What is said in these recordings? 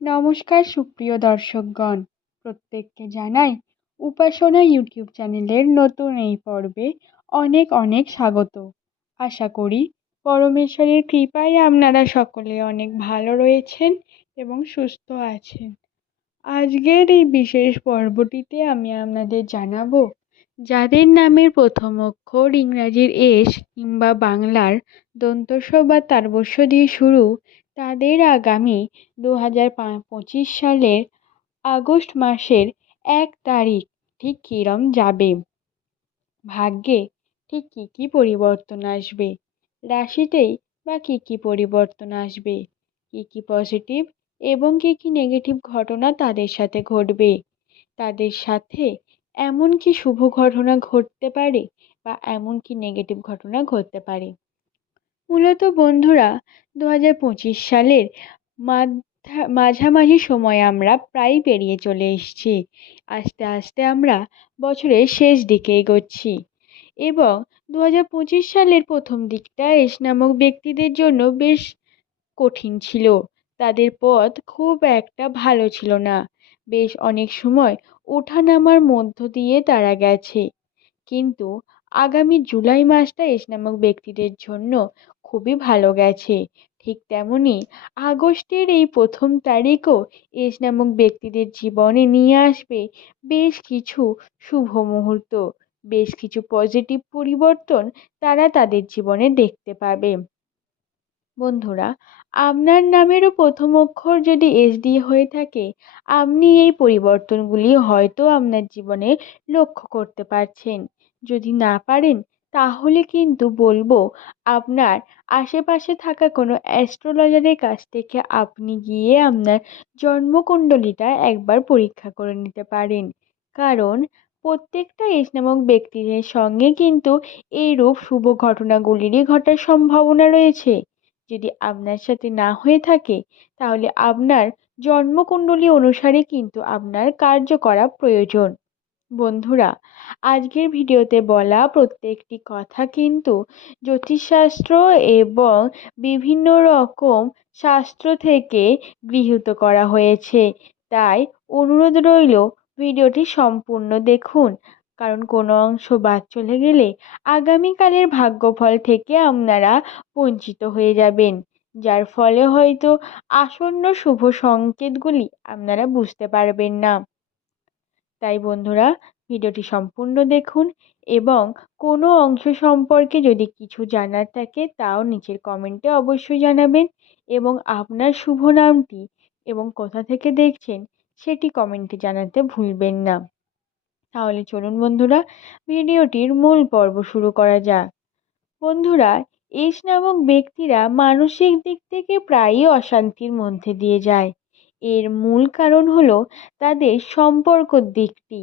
নমস্কার সুপ্রিয় দর্শকগণ। প্রত্যেককে জানাই উপাসনা ইউটিউব চ্যানেলের নতুন এই পর্বে অনেক অনেক স্বাগত। আশা করি পরমেশ্বরের কৃপায় আপনারা সকলে অনেক ভালো রয়েছেন এবং সুস্থ আছেন। আজকের এই বিশেষ পর্বটিতে আমি আপনাদের জানাব যাদের নামের প্রথম অক্ষর ইংরাজির এস কিংবা বাংলার দন্তস্ব বা তারবস্য দিয়ে শুরু তাদের আগামী দু হাজার পঁচিশ সালের আগস্ট মাসের এক তারিখ ঠিক কীরম যাবে? ভাগ্যে ঠিক কী কী পরিবর্তন আসবে? রাশিতেই বা কী কী পরিবর্তন আসবে? কী কী পজিটিভ এবং কী কী নেগেটিভ ঘটনা তাদের সাথে ঘটবে? তাদের সাথে এমন কি শুভ ঘটনা ঘটতে পারে বা এমন কি নেগেটিভ ঘটনা ঘটতে পারে? মূলত বন্ধুরা দু হাজার পঁচিশ সালের মাধ্যা, মাঝামাঝি সময় আমরা প্রায় পেরিয়ে চলে এসেছি। আস্তে আস্তে আমরা বছরের শেষ দিকে এগোচ্ছি এবং দু হাজার পঁচিশ সালের প্রথম দিকটা এস নামক ব্যক্তিদের জন্য বেশ কঠিন ছিল। তাদের পথ খুব একটা ভালো ছিল না। বেশ অনেক সময় ওঠানামার মধ্য দিয়ে তারা গেছে। কিন্তু আগামী জুলাই মাসটা এস নামক ব্যক্তিদের জন্য খুবই ভালো গেছে। ঠিক তেমনই আগস্টের এই প্রথম তারিখও এস নামক ব্যক্তিদের জীবনে নিয়ে আসবে বেশ কিছু শুভ মুহূর্ত, বেশ কিছু পজিটিভ পরিবর্তন তারা তাদের জীবনে দেখতে পাবে। বন্ধুরা, আপনার নামেরও প্রথম অক্ষর যদি এস দিয়ে হয়ে থাকে, আপনি এই পরিবর্তনগুলি হয়তো আপনার জীবনে লক্ষ্য করতে পারছেন। যদি না পারেন তাহলে কিন্তু বলব, আপনার আশেপাশে থাকা কোনো অ্যাস্ট্রোলজারের কাছ থেকে আপনি গিয়ে আপনার জন্মকুণ্ডলীটা একবার পরীক্ষা করে নিতে পারেন। কারণ প্রত্যেকটা এস নামক ব্যক্তিদের সঙ্গে কিন্তু এইরূপ শুভ ঘটনাগুলিরই ঘটার সম্ভাবনা রয়েছে। যদি আপনার সাথে না হয়ে থাকে, তাহলে আপনার জন্মকুণ্ডলী অনুসারে কিন্তু আপনার কার্য করা প্রয়োজন। বন্ধুরা, আজকের ভিডিওতে বলা প্রত্যেকটি কথা কিন্তু জ্যোতিষশাস্ত্র এবং বিভিন্ন রকম শাস্ত্র থেকে গৃহীত করা হয়েছে। তাই অনুরোধ রইল ভিডিওটি সম্পূর্ণ দেখুন। কারণ কোনো অংশ বাদ চলে গেলে আগামীকালের ভাগ্যফল থেকে আপনারা বঞ্চিত হয়ে যাবেন। যার ফলে হয়তো আসন্ন শুভ সংকেতগুলি আপনারা বুঝতে পারবেন না। তাই বন্ধুরা ভিডিওটি সম্পূর্ণ দেখুন এবং কোনো অংশ সম্পর্কে যদি কিছু জানার থাকে তাও নিচের কমেন্টে অবশ্যই জানাবেন এবং আপনার শুভ নামটি এবং কোথা থেকে দেখছেন সেটি কমেন্টে জানাতে ভুলবেন না। তাহলে চলুন বন্ধুরা ভিডিওটির মূল পর্ব শুরু করা যাক। বন্ধুরা এস নামক ব্যক্তিরা মানসিক দিক থেকে প্রায়ই অশান্তির মধ্যে দিয়ে যায়। এর মূল কারণ হলো তাদের সম্পর্ক দিকটি।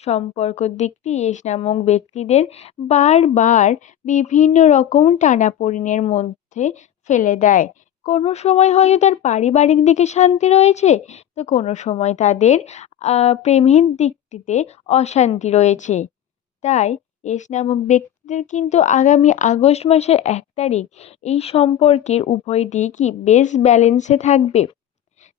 সম্পর্ক দিকটি এস নামক ব্যক্তিদের বারবার বিভিন্ন রকম টানাপোড়েনের মধ্যে ফেলে দেয়। কোনো সময় হয়তো তার পারিবারিক দিকে শান্তি রয়েছে, তো কোনো সময় তাদের প্রেমের দিকটিতে অশান্তি রয়েছে। তাই এস নামক ব্যক্তিদের কিন্তু আগামী আগস্ট মাসের এক তারিখ এই সম্পর্কের উভয় দিকই বেশ ব্যালেন্সে থাকবে।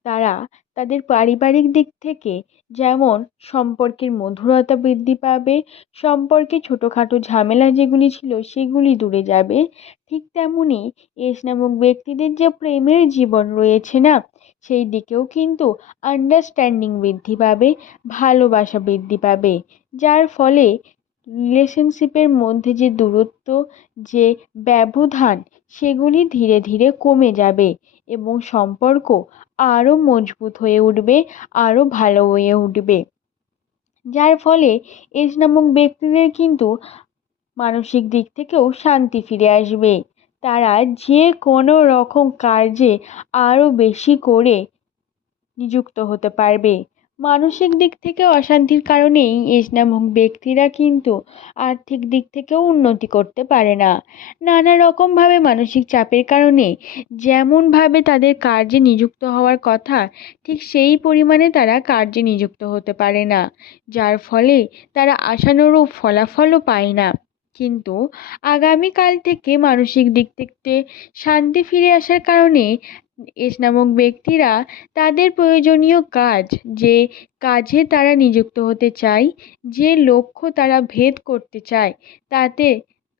তারা তাদের পারিবারিক দিক থেকে যেমন সম্পর্কের মধুরতা বৃদ্ধি পাবে, সম্পর্কে ছোটোখাটো ঝামেলা যেগুলি ছিল সেগুলি দূরে যাবে, ঠিক তেমনই এস নামক ব্যক্তিদের যে প্রেমের জীবন রয়েছে না, সেই দিকেও কিন্তু আন্ডারস্ট্যান্ডিং বৃদ্ধি পাবে, ভালোবাসা বৃদ্ধি পাবে, যার ফলে রিলেশনশিপের মধ্যে যে দূরত্ব, যে ব্যবধান, সেগুলি ধীরে ধীরে কমে যাবে এবং সম্পর্ক আরও মজবুত হয়ে উঠবে আরও ভালো হয়ে উঠবে। যার ফলে এজ নামক ব্যক্তিদের কিন্তু মানসিক দিক থেকেও শান্তি ফিরে আসবে। তারা যে কোনো রকম কার্যে আরও বেশি করে নিযুক্ত হতে পারবে। মানসিক দিক থেকে অশান্তির কারণেই এস নামক ব্যক্তিরা কিন্তু আর্থিক দিক থেকেও উন্নতি করতে পারে না। নানা রকমভাবে মানসিক চাপের কারণে যেমনভাবে তাদের কার্যে নিযুক্ত হওয়ার কথা, ঠিক সেই পরিমাণে তারা কার্যে নিযুক্ত হতে পারে না, যার ফলে তারা আশানুরূপ ফলাফলও পায় না। কিন্তু আগামীকাল থেকে মানসিক দিক থেকে শান্তি ফিরে আসার কারণে এস নামক ব্যক্তিরা তাদের প্রয়োজনীয় কাজ, যে কাজে তারা নিযুক্ত হতে চায়, যে লক্ষ্য তারা ভেদ করতে চায়, তাতে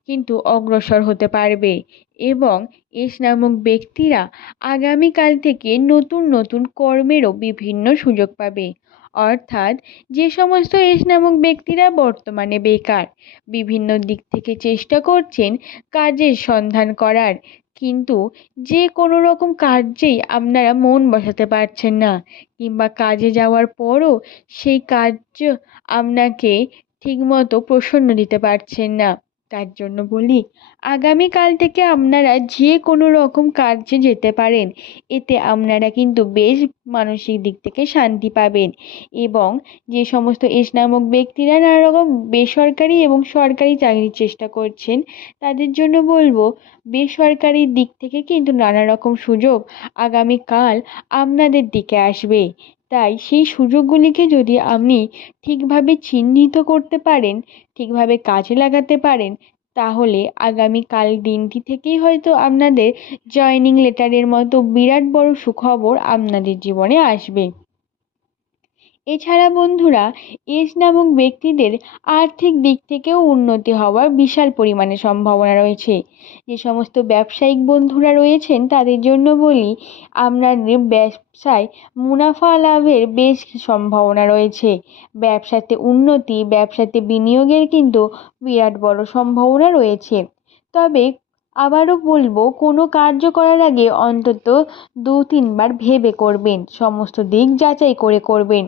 কিন্তু অগ্রসর হতে পারবে এবং এস নামক ব্যক্তিরা আগামীকাল থেকে নতুন নতুন কর্মেরও বিভিন্ন সুযোগ পাবে। অর্থাৎ যে সমস্ত এস নামক ব্যক্তিরা বর্তমানে বেকার, বিভিন্ন দিক থেকে চেষ্টা করছেন কাজের সন্ধান করার কিন্তু যে কোনো রকম কার্যেই আপনারা মন বসাতে পারছেন না কিংবা কাজে যাওয়ার পরও সেই কার্য আপনাকে ঠিকমতো প্রসন্ন দিতে পারছেন না। তার জন্য বলি, আগামীকাল থেকে আপনারা যে কোনো রকম কার্যে যেতে পারেন। এতে আপনারা কিন্তু বেশ মানসিক দিক থেকে শান্তি পাবেন এবং যে সমস্ত এস নামক ব্যক্তিরা নানা রকম বেসরকারি এবং সরকারি চাকরির চেষ্টা করছেন, তাদের জন্য বলব, বেসরকারি দিক থেকে কিন্তু নানা রকম সুযোগ আগামীকাল আপনাদের দিকে আসবে। তাই সেই সুযোগগুলিকে যদি আপনি ঠিকভাবে চিহ্নিত করতে পারেন, ঠিকভাবে কাজে লাগাতে পারেন, তাহলে আগামীকাল দিনটি থেকেই হয়তো আপনাদের জয়েনিং লেটারের মতো বিরাট বড় সুখবর আপনাদের জীবনে আসবে। এছাড়া বন্ধুরা, এস নামক ব্যক্তিদের আর্থিক দিক থেকেও উন্নতি হওয়ার বিশাল পরিমাণে সম্ভাবনা রয়েছে। যে সমস্ত ব্যবসায়িক বন্ধুরা রয়েছেন, তাদের জন্য বলি আপনাদের ব্যবসায় মুনাফা লাভের বেশ সম্ভাবনা রয়েছে। ব্যবসাতে উন্নতি, ব্যবসাতে বিনিয়োগের কিন্তু বিরাট বড় সম্ভাবনা রয়েছে। তবে আবারও বলব, কোনো কার্য করার আগে অন্তত দু তিনবার ভেবে করবেন, সমস্ত দিক যাচাই করে করবেন।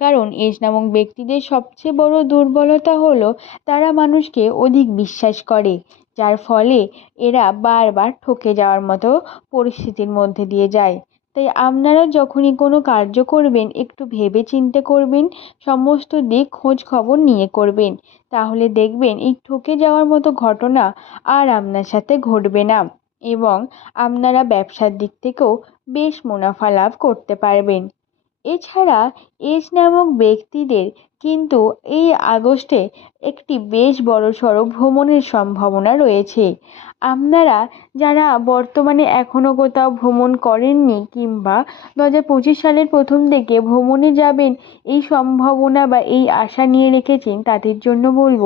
কারণ এস নামক ব্যক্তিদের সবচেয়ে বড় দুর্বলতা হলো তারা মানুষকে অধিক বিশ্বাস করে, যার ফলে এরা বারবার ঠকে যাওয়ার মতো পরিস্থিতির মধ্যে দিয়ে যায়। তাই আপনারা যখনই কোনো কার্য করবেন, একটু ভেবে চিন্তে করবেন, সমস্ত দিক খোঁজ খবর নিয়ে করবেন। তাহলে দেখবেন এই ঠকে যাওয়ার মতো ঘটনা আর আপনার সাথে ঘটবে না এবং আপনারা ব্যবসার দিক থেকেও বেশ মুনাফা লাভ করতে পারবেন। এছাড়া এস নামক ব্যক্তিদের কিন্তু এই আগস্টে একটি বেশ বড়সড় ভ্রমণের সম্ভাবনা রয়েছে। আপনারা যারা বর্তমানে এখনও কোথাও ভ্রমণ করেননি কিংবা দু হাজার পঁচিশ সালের প্রথম দিকে ভ্রমণে যাবেন, এই সম্ভাবনা বা এই আশা নিয়ে রেখেছেন, তাদের জন্য বলব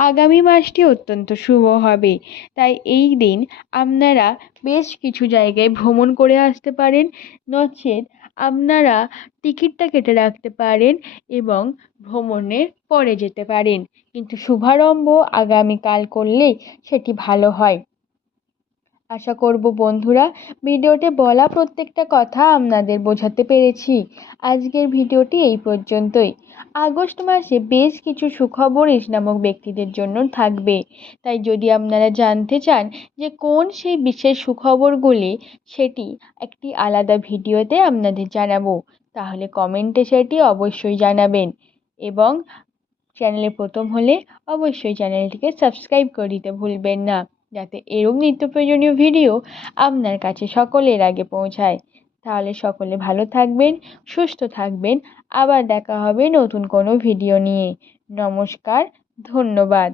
আগামী মাসটি অত্যন্ত শুভ হবে। তাই এই দিন আপনারা বেশ কিছু জায়গায় ভ্রমণ করে আসতে পারেন। নচেৎ আপনারা টিকিটটা কেটে রাখতে পারেন এবং ভ্রমণের পরে যেতে পারেন। কিন্তু শুভারম্ভ আগামীকাল করলেই সেটি ভালো হয়। আশা করব বন্ধুরা, ভিডিওতে বলা প্রত্যেকটা কথা আপনাদের বোঝাতে পেরেছি। আজকের ভিডিওটি এই পর্যন্তই। আগস্ট মাসে বেশ কিছু সুখবর নামক ব্যক্তিদের জন্য থাকবে। তাই যদি আপনারা জানতে চান যে কোন সেই বিশেষ সুখবরগুলি, সেটি একটি আলাদা ভিডিওতে আপনাদের জানাব, তাহলে কমেন্টে সেটি অবশ্যই জানাবেন এবং চ্যানেলে প্রথম হলে অবশ্যই চ্যানেলটিকে সাবস্ক্রাইব করে দিতে ভুলবেন না। যাতে এরম নিত্য প্রয়োজনীয় ভিডিও আপনার কাছে সকলের আগে পৌঁছায়। তাহলে সকলে ভালো থাকবেন, সুস্থ থাকবেন। আবার দেখা হবে নতুন কোনো ভিডিও নিয়ে। নমস্কার, ধন্যবাদ।